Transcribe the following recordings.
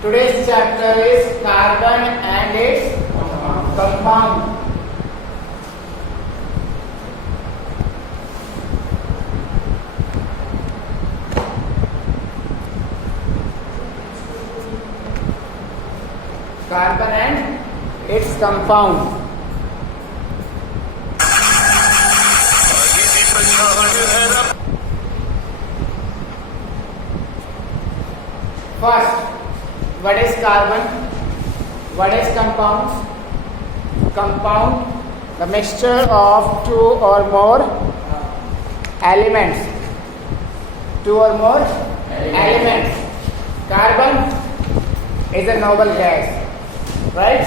Today's chapter is carbon and its compound. Carbon and its compound. First, what is carbon? What is compounds? Compound, the mixture of two or more elements. Two or more elements. Carbon is a noble gas, right?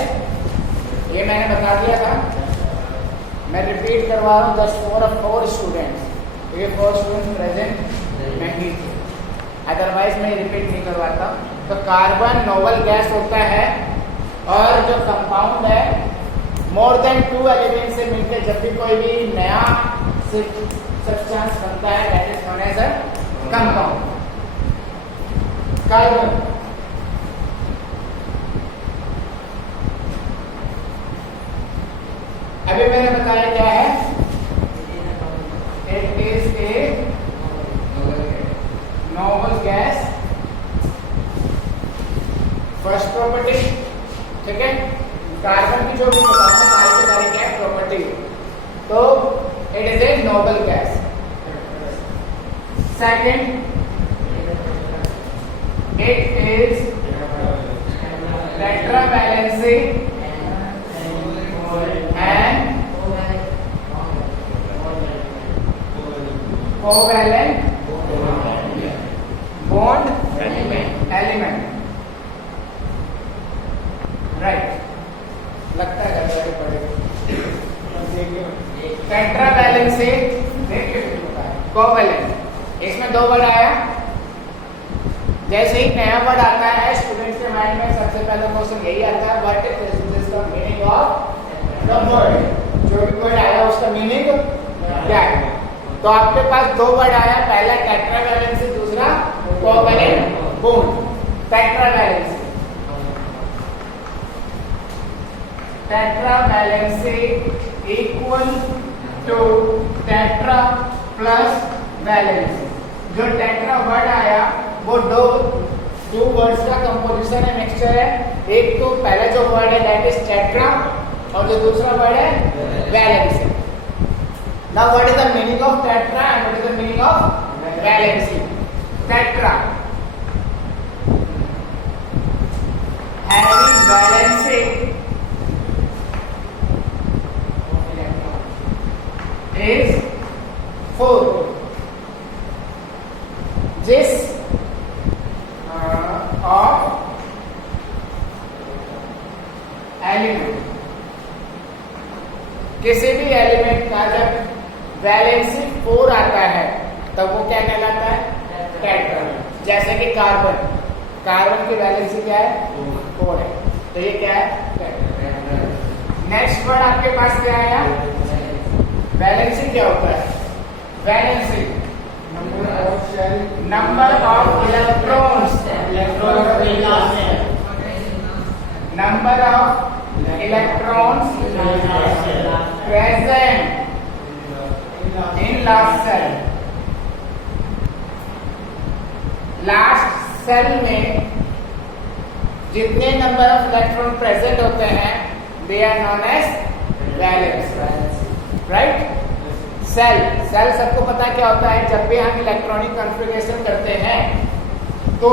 ये मैंने बता दिया था. मैं repeat करवा रहा हूँ just for 4 students. ये 4 स्टूडेंट्स प्रेजेंट नहीं थे, अदरवाइज मैं रिपीट नहीं करवाता. तो कार्बन नोबल गैस होता है और जो कंपाउंड है मोर देन 2 एलिमेंट से मिलकर जब भी कोई भी नया सब्सटेंस बनता है that is known as a compound. Carbon अभी मैंने बताया क्या है. It is a noble gas. First property, ठीक है. कार्बन की जो भी बताऊंगा सारी की सारी क्या है प्रॉपर्टी. तो it is a noble gas. Second, it is tetravalency and covalent bond element. Right. लगता है घर पड़ेगा. टेट्रावैलेंसी देखिए, कोवैलेंट इसमें 2 वर्ड आया. जैसे ही नया वर्ड आता है स्टूडेंट्स के माइंड में सबसे पहला क्वेश्चन यही आता है, what is the meaning of the word. जो भी वर्ड आया उसका मीनिंग क्या है. तो आपके पास 2 वर्ड आया, पहला टेट्रावैलेंसी, दूसरा covalent bond. Tetravalency, tetravalency equal to tetra plus valency. जो टेट्रा वर्ड आया वो दो वर्ड्स का कंपोजिशन है, मिक्सचर है. एक तो पहला जो वर्ड है दैट इज टेट्रा और जो दूसरा वर्ड है valency. Now what is the meaning of tetra and what is the meaning of valency. Tetra having valency is 4. जिस of एलिमेंट, किसी भी एलिमेंट का जब वैलेंसी 4 आता है तब वो क्या कहलाता है टेट्रा. जैसे कि कार्बन की वैलेंसी क्या है 4 है, तो ये क्या है टेट्रा. नेक्स्ट वर्ड आपके पास क्या आया. वैलेंसी क्या होता है. Valency number of electrons, number of electrons present in last cell. Last cell में जितने नंबर ऑफ इलेक्ट्रॉन प्रेजेंट होते हैं they are known as valence. Right. Cell सबको पता क्या होता है. जब भी हम इलेक्ट्रॉनिक कॉन्फ़िगरेशन करते हैं तो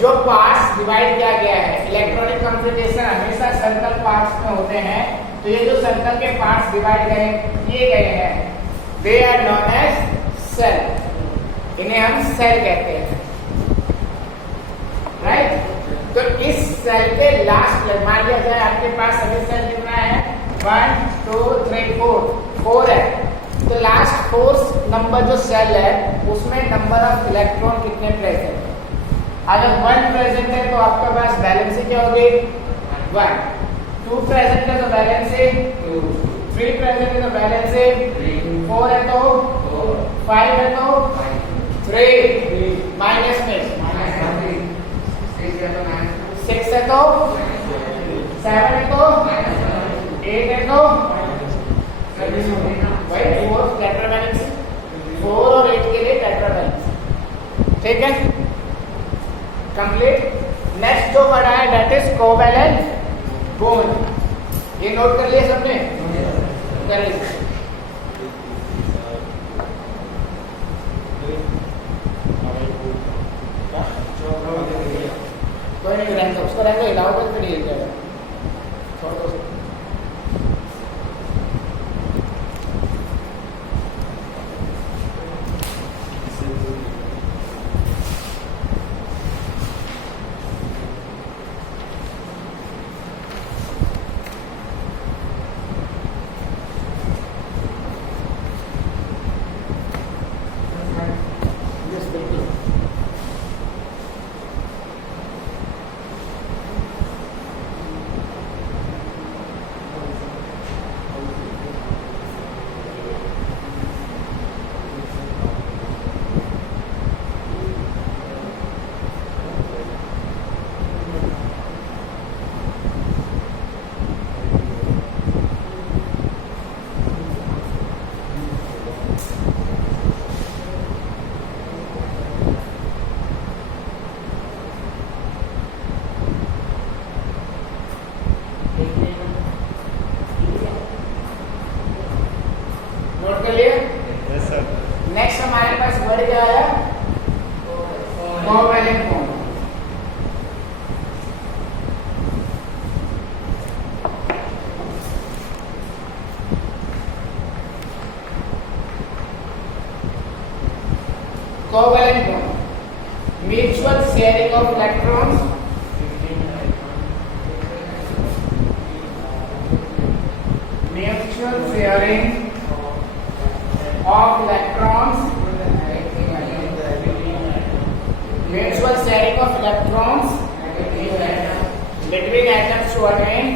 जो पार्ट्स डिवाइड किया गया है, इलेक्ट्रॉनिक कॉन्फ़िगरेशन हमेशा सर्कल पार्ट्स में होते हैं. तो ये जो सर्कल के पार्ट्स डिवाइड किए गए हैं they are known as cell. इन्हें हम सेल कहते हैं. राइट. तो इस सेल के लास्ट मान लिया जाए आपके पास सभी सेल कितना है 1 2 3 4 है. तो लास्ट 4 नंबर जो सेल है उसमें नंबर ऑफ इलेक्ट्रॉन कितने प्रेजेंट है. अगर 1 प्रेजेंट है तो आपके पास वैलेंसी क्या होगी 1. 2 प्रेजेंट है तो वैलेंसी 2. 3 प्रेजेंट है तो वैलेंसी 4 है तो 5 है तो 3 माइनस में 6 है तो 7 है तो 8 है तो भाई 4 टेट्रावैलेंसी, 4 और 8 के लिए टेट्रावैलेंसी। ठीक है, कंप्लीट। नेक्स्ट जो वर्ड आया दैट इज कोवैलेंट बॉन्ड। ये नोट कर लिया सबने? कर लिया। कोई नहीं रहेगा, उसको रहेगा हिलाओ तो फिर हिल जाएगा। छोड़ दो। नोट कर लिए? Yes sir. नेक्स्ट हमारे पास वर्ड क्या आया? Covalent bond. Covalent bond, mutual sharing of electrons, mutual sharing of electrons, mutual sharing of electrons between atoms to attain,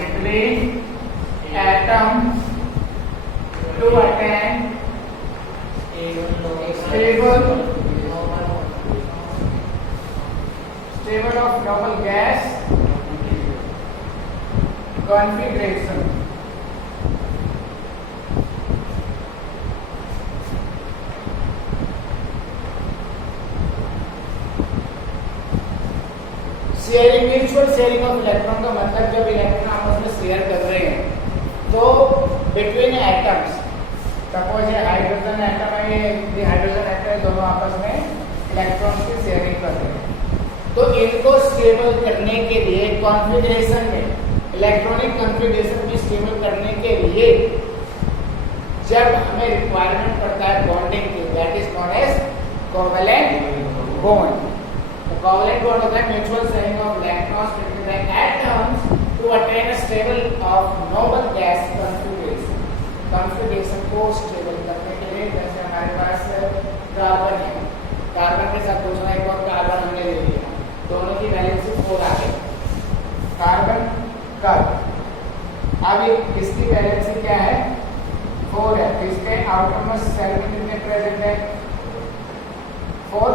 between atoms to attain stable of noble gas configuration. Sharing, mutual sharing of electron का मतलब जब electron आपस में share कर रहे हैं तो between atoms, suppose ये हाइड्रोजन एटम है, ये हाइड्रोजन एटम है, दोनों आपस में इलेक्ट्रॉन्स की शेयरिंग कर रहे हैं। तो इनको स्टेबल करने के लिए कॉन्फ़िगरेशन में, इलेक्ट्रॉनिक कॉन्फ़िगरेशन में स्टेबल करने के लिए जब हमें रिक्वायरमेंट पड़ता है बॉन्डिंग की, that is known as covalent bond. Covalent bond होता है mutual sharing of electrons between the atoms to attain a stable of noble gas configuration. Configuration को स्टेबल करने के लिए, जैसे हमारे पास कार्बन है, कार्बन के साथ दूसरा एक और कार्बन हमने ले लिया, दोनों की वैलेंसी 4 आ गई, कार्बन का। अब इसकी वैलेंसी क्या है? 4 है, तो इसके आउटरमोस्ट शेल में कितने प्रेजेंट है? 4।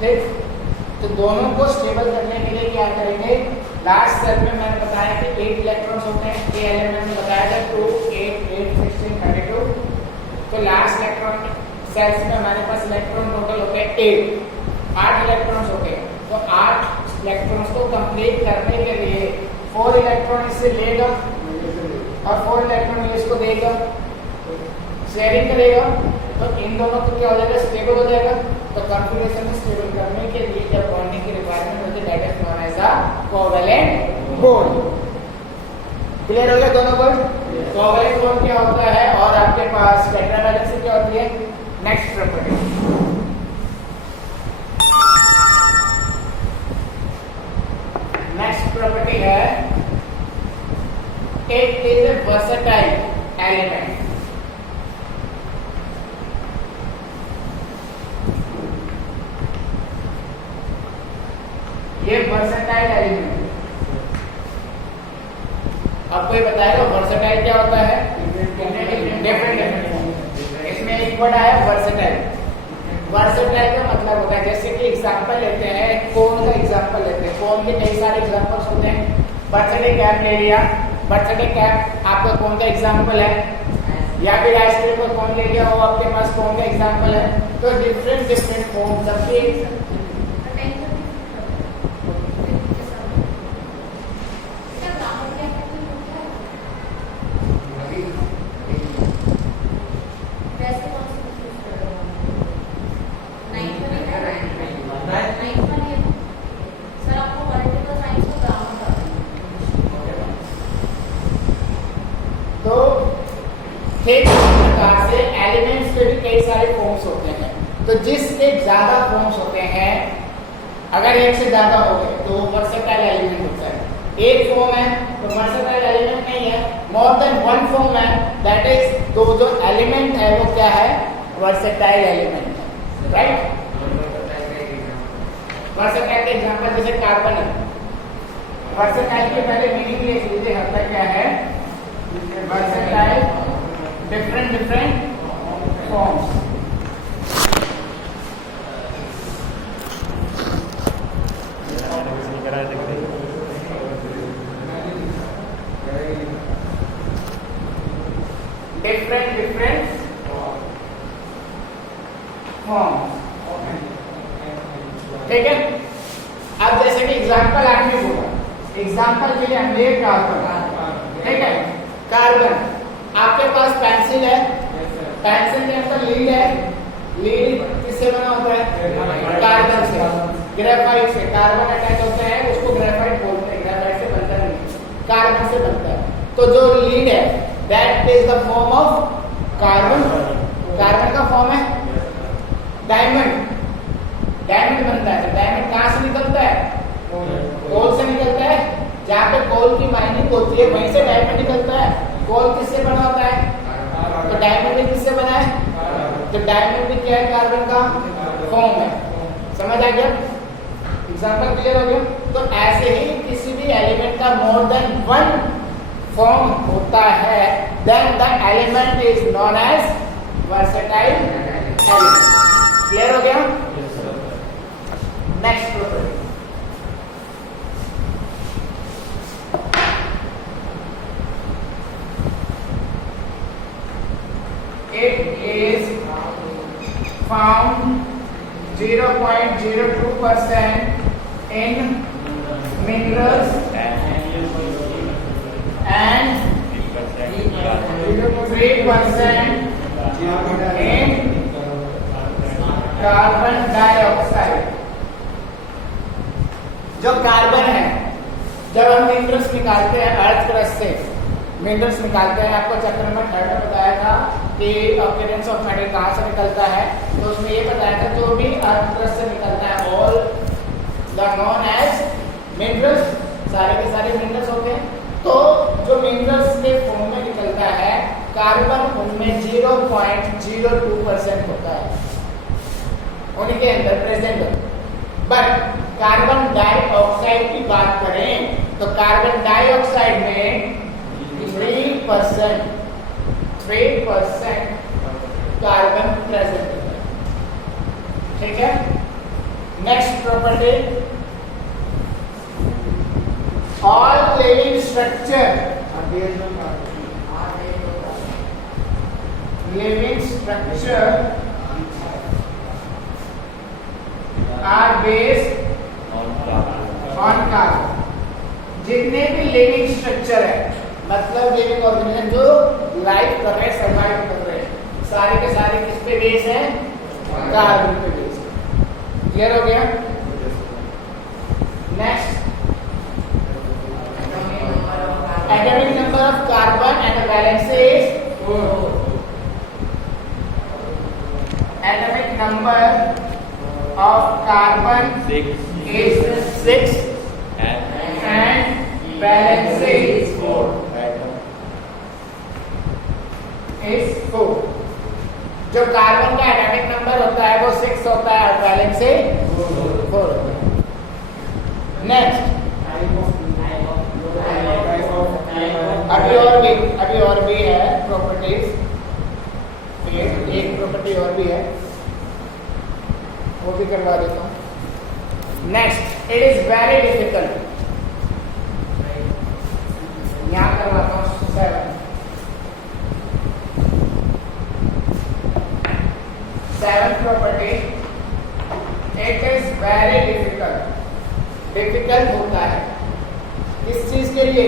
ठीक, तो दोनों को स्टेबल करने के लिए क्या करेंगे? लास्ट सेल में मैंने बताया कि 8 इलेक्ट्रॉन्स होते हैं, ए एलिमेंट में बताया था 2 8 8 16 32। तो लास्ट इलेक्ट्रॉन सेल्स में हमारे पास इलेक्ट्रॉन टोटल होते हैं 8 इलेक्ट्रॉन्स होते हैं। तो 8 इलेक्ट्रॉन्स को कंप्लीट करने के लिए 4 इलेक्ट्रॉन इससे लेगा और 4 इलेक्ट्रॉन इसको देगा, शेयरिंग करेगा, तो इन दोनों को क्या हो जाएगा? स्टेबल हो जाएगा। तो कॉन्फ़िगरेशन में स्टेबल करने के लिए जब बॉन्डिंग की रिक्वायरमेंट होती है that is known as a covalent bond. Clear हो गया दोनों वर्ड? कोवैलेंट बॉन्ड क्या होता है और आपके पास टेट्रावैलेंसी क्या होती है? नेक्स्ट प्रॉपर्टी, नेक्स्ट प्रॉपर्टी है it is A versatile element. ये वर्सेटाइल एलिमेंट, अब कोई बताएगा वर्सेटाइल क्या होता है? डिफरेंट। इसमें एक वर्ड आया वर्सेटाइल, वर्सेटाइल का मतलब होता है, जैसे कि एग्जांपल लेते हैं, कोन का एग्जांपल लेते हैं। कोन के कई सारे एग्जांपल्स होते हैं। बर्थडे कैप ले लिया, बर्थडे कैप आपका कोन का एग्जांपल है, या फिर आइसक्रीम का कोन ले लिया, वो आपके पास कोन का एग्जांपल है। तो डिफरेंट डिफरेंट कोन सबके प्रकार से एलिमेंट्स के भी कई सारे फॉर्म्स होते हैं। तो जिसके ज्यादा फॉर्म्स होते हैं, अगर एक से ज्यादा हो गए तो वर्सेटाइल एलिमेंट होता है। एक फॉर्म है तो वर्सेटाइल एलिमेंट नहीं है, मोर देन वन फॉर्म है, दैट इज दो जो एलिमेंट है वो क्या है, वर्सेटाइल एलिमेंट है, राइट। वर्सेटाइल के एग्जांपल जैसे कार्बन है। वर्सेटाइल के पहले मीनिंग लिख लीजिए, होता क्या है versatile, different forms। different forms, ठीक है। अब जैसे कि एग्जांपल आपने बोला, एग्जांपल के लिए हम ले कार्बन, ठीक है। कार्बन आपके पास पेंसिल है, पेंसिल के अंदर लीड है, लीड किससे बना होता है, कार्बन से, ग्रेफाइट से। कार्बन अटैच होता है, उसको ग्रेफाइट बोलते हैं, ग्रेफाइट से बनता नहीं, कार्बन से बनता है। तो जो लीड है that is the form of carbon. Carbon का फॉर्म है डायमंड, डायमंड बनता है। तो डायमंड कहां से निकलता है, कोल से निकलता है। जहां पे कोल की माइनिंग होती है वहीं से डायमंड निकलता है। कोल किससे बना होता है, तो डायमंड भी किससे बना है, तो डायमंड भी क्या है, कार्बन का फॉर्म है। समझ आ गया, एग्जांपल क्लियर हो गया। तो ऐसे ही किसी भी एलिमेंट का मोर देन वन फॉर्म होता है, then the element is known as versatile element. Clear हो गया। Next property, it is found 0.02% in minerals and 3% in carbon dioxide. जो कार्बन है, जब हम मिनरल्स निकालते हैं अर्थ क्रस्ट से, मिनरल्स निकालते हैं, आपको चैप्टर नंबर 3 में बताया था कि अपीयरेंस ऑफ मेटल कहाँ से निकलता है। तो उसमें ये बताया था जो भी अर्थ क्रस्ट से निकलता है, all the known as minerals, सारे के सारे मिनरल्स होते हैं। तो जो मिनरल्स के फॉर्म में निकलता है, कार्बन उनमें 0.02% होता है, उनके अंदर प्रेजेंट होता है। बट कार्बन डाइऑक्साइड की बात करें तो कार्बन डाइऑक्साइड में 3% कार्बन प्रेजेंट है, ठीक है। Next property, all living structure are based on carbon. जितने भी लिविंग स्ट्रक्चर है, मतलब लिविंग ऑर्गेनिज्म जो लाइफ कर रहे हैं, सर्वाइव कर रहे हैं, सारे के सारे किस पे बेस है, कार्बन पे बेस है। क्लियर हो गया। Next, atomic number of carbon and valence is 4। Atomic number of carbon is 6 and valence is 4. जो कार्बन का एटॉमिक नंबर होता है वो 6 होता है और वैलेंस से 4 होता है। नेक्स्ट, अभी और भी है प्रॉपर्टीज, एक प्रॉपर्टी और भी है। वो भी करवा देता हूँ। Next, it is very difficult, यहाँ करवाता हूँ 7 property. It is very difficult, difficult होता है किस चीज के लिए?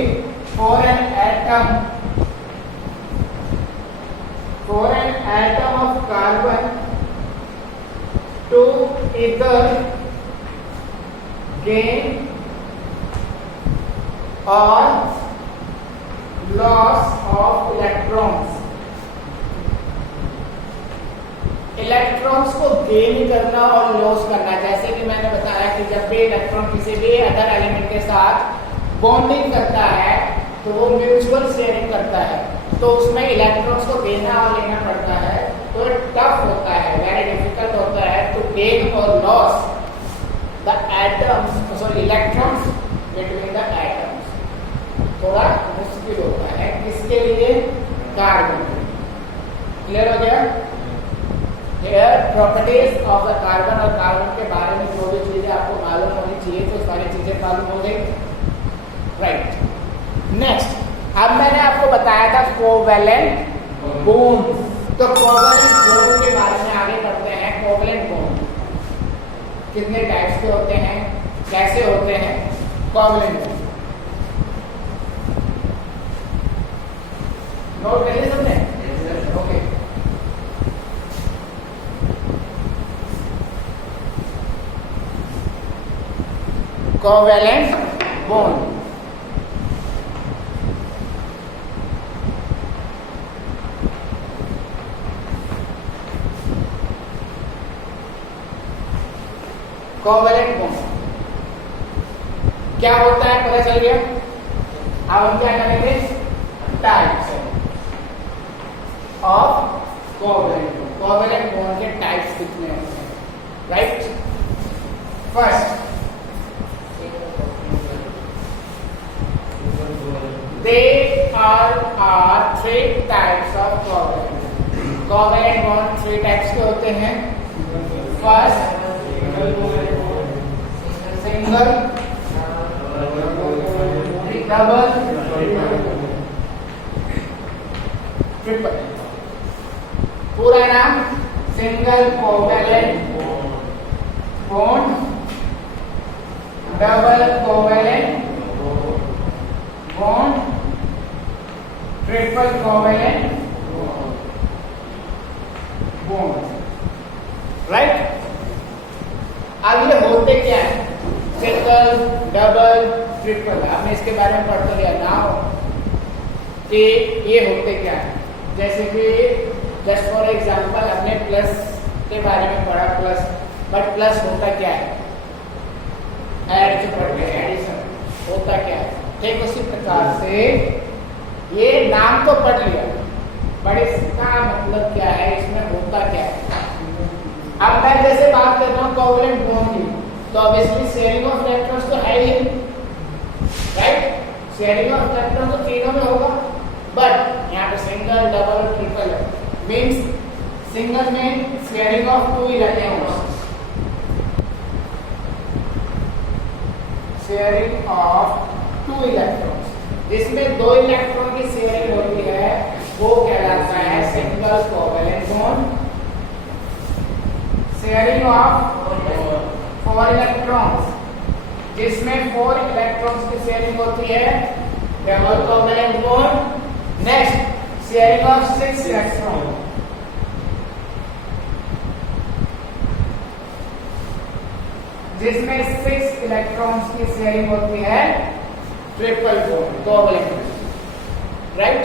For an atom of carbon to either gain or loss of electrons। Electrons को गेन करना और लॉस करना, जैसे कि मैंने बताया कि जब भी इलेक्ट्रॉन किसी भी अदर एलिमेंट के साथ बॉन्डिंग करता है तो वो म्यूचुअल शेयरिंग करता है, तो उसमें इलेक्ट्रॉन्स को देना और लेना पड़ता है, तो टफ होता है, वेरी डिफिकल्ट होता है टू गेन और loss the atoms, sorry electrons between the atoms. थोड़ा मुश्किल होता है किसके लिए? कार्बन। क्लियर हो गया? प्रॉपर्टीज ऑफ द कार्बन, और कार्बन के बारे में जो भी चीजें आपको मालूम होनी चाहिए तो सारी चीजें मालूम हो गई, राइट। नेक्स्ट, अब मैंने आपको बताया था कोवेलेंट बॉन्ड, तो कोवेलेंट बॉन्ड के बारे में आगे बढ़ते हैं। कोवेलेंट बॉन्ड कितने टाइप्स के होते हैं, कैसे होते हैं कोवेलेंट बॉन्ड? नोट कर लिया सबने? Okay. Covalent bond, covalent bond क्या होता है पता चल गया? अब हम क्या करेंगे? Types of covalent bond, covalent bond के टाइप्स कितने होते हैं, right. First, there are 3 types of covalent bond। covalent bond 3 types के होते हैं। First, single, double, triple. पूरा नाम single covalent bond, double covalent bond, triple covalent bond, right. अब ये होते क्या है? सिंगल, डबल, ट्रिपल, आपने इसके बारे में पढ़ तो लिया ना कि ये होते क्या है। जैसे कि जस्ट फॉर एग्जांपल हमने प्लस के बारे में पढ़ा, प्लस, बट प्लस होता क्या है? ऐड जो पढ़ते हैं, एडिशन होता क्या है? ठीक उसी प्रकार से ये नाम तो पढ़ लिया, बट इसका मतलब क्या है, इसमें होता क्या है? अब मैं जैसे बात कर रहा हूँ कोवेलेंट बॉन्ड की, तो ऑब्वियसली शेयरिंग ऑफ इलेक्ट्रॉन्स तो है ही, राइट। शेयरिंग ऑफ इलेक्ट्रॉन तो तीनों में होगा, बट यहाँ पे single, double, triple means single में sharing of 2 electrons, sharing of 2 electrons, जिसमें 2 इलेक्ट्रॉन की शेयरिंग होती है वो कहलाता है single covalent bond. Sharing of 4 electrons, जिसमें 4 इलेक्ट्रॉन्स की शेयरिंग होती है double covalent bond. Next, sharing of 6 electron, जिसमें 6 इलेक्ट्रॉन्स की शेयरिंग होती है triple bond, covalent, right.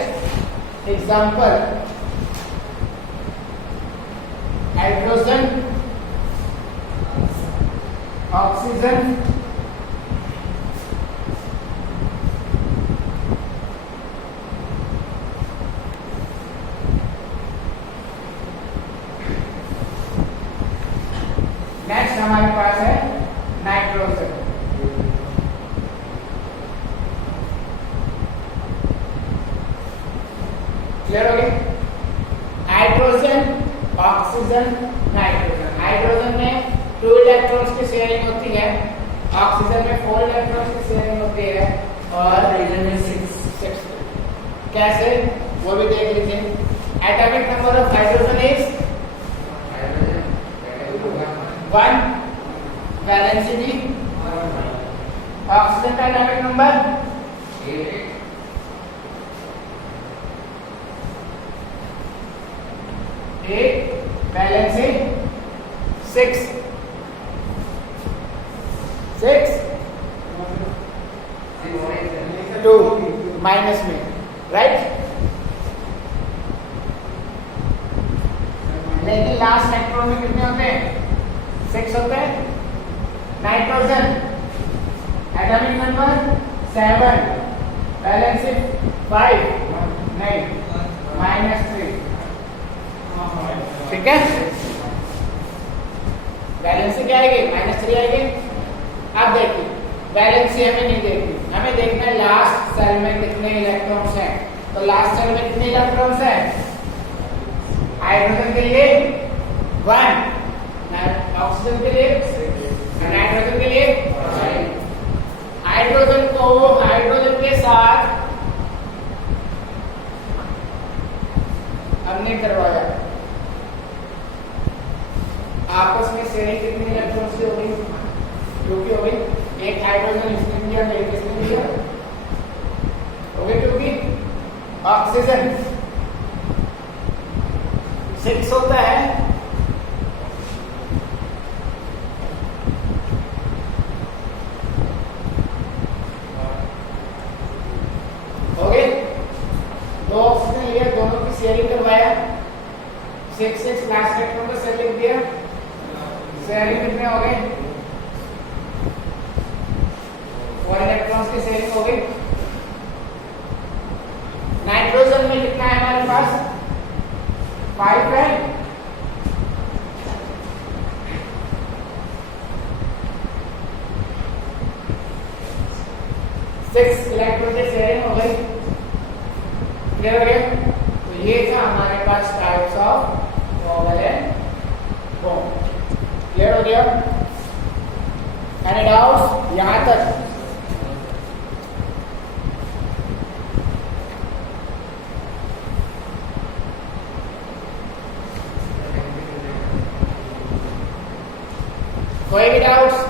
Example, hydrogen, oxygen, next हमारे पास है नाइट्रोजन। क्लियर हो गया? Hydrogen, oxygen, nitrogen. हाइड्रोजन में 2 इलेक्ट्रॉन्स की शेयरिंग होती है, ऑक्सीजन में 4 इलेक्ट्रॉन्स की शेयरिंग होती है और हाइड्रोजन में 6। कैसे वो भी देख लीजिए। Atomic number of hydrogen is 1, valency भी, ऑक्सीजन का एटॉमिक नंबर 8, वैलेंसी 6 2 माइनस में, राइट। लेकिन लास्ट इलेक्ट्रॉन में कितने होते हैं? 6 होते हैं। नाइट्रोजन एटॉमिक नंबर 7, वैलेंसी 5 नहीं -3, ठीक है। वैलेंसी क्या आएगी? -3 आएगी। अब देखिए वैलेंसी हमें नहीं देखनी, हमें देखना है लास्ट सेल में कितने इलेक्ट्रॉन्स हैं। तो लास्ट सेल में कितने इलेक्ट्रॉन्स हैं? हाइड्रोजन के लिए 1, ऑक्सीजन के लिए, नाइट्रोजन के लिए 5। हाइड्रोजन को हाइड्रोजन के साथ हमने करवाया, आपस में शेयरिंग कितनी इलेक्ट्रॉन से हो गई? 2 की हो गई। एक हाइड्रोजन इसने दिया, एक इसने दिया, हो गई 2 की। ऑक्सीजन 6 होता है, हो गए। 2 ऑक्सीजन लिया, दोनों की शेयरिंग करवाया, 6 लास्ट इलेक्ट्रॉन का सेल लिख दिया, शेयरिंग कितने हो गए? 4 इलेक्ट्रॉन्स की शेयरिंग हो गई। नाइट्रोजन में कितना है हमारे पास? 5 है। इलेक्ट्रॉन की शेयरिंग हो गई, क्लियर हो गया। तो ये था हमारे पास types of covalent bond, clear हो गया। एनी डाउट्स यहां तक? कोई भी डाउट्स?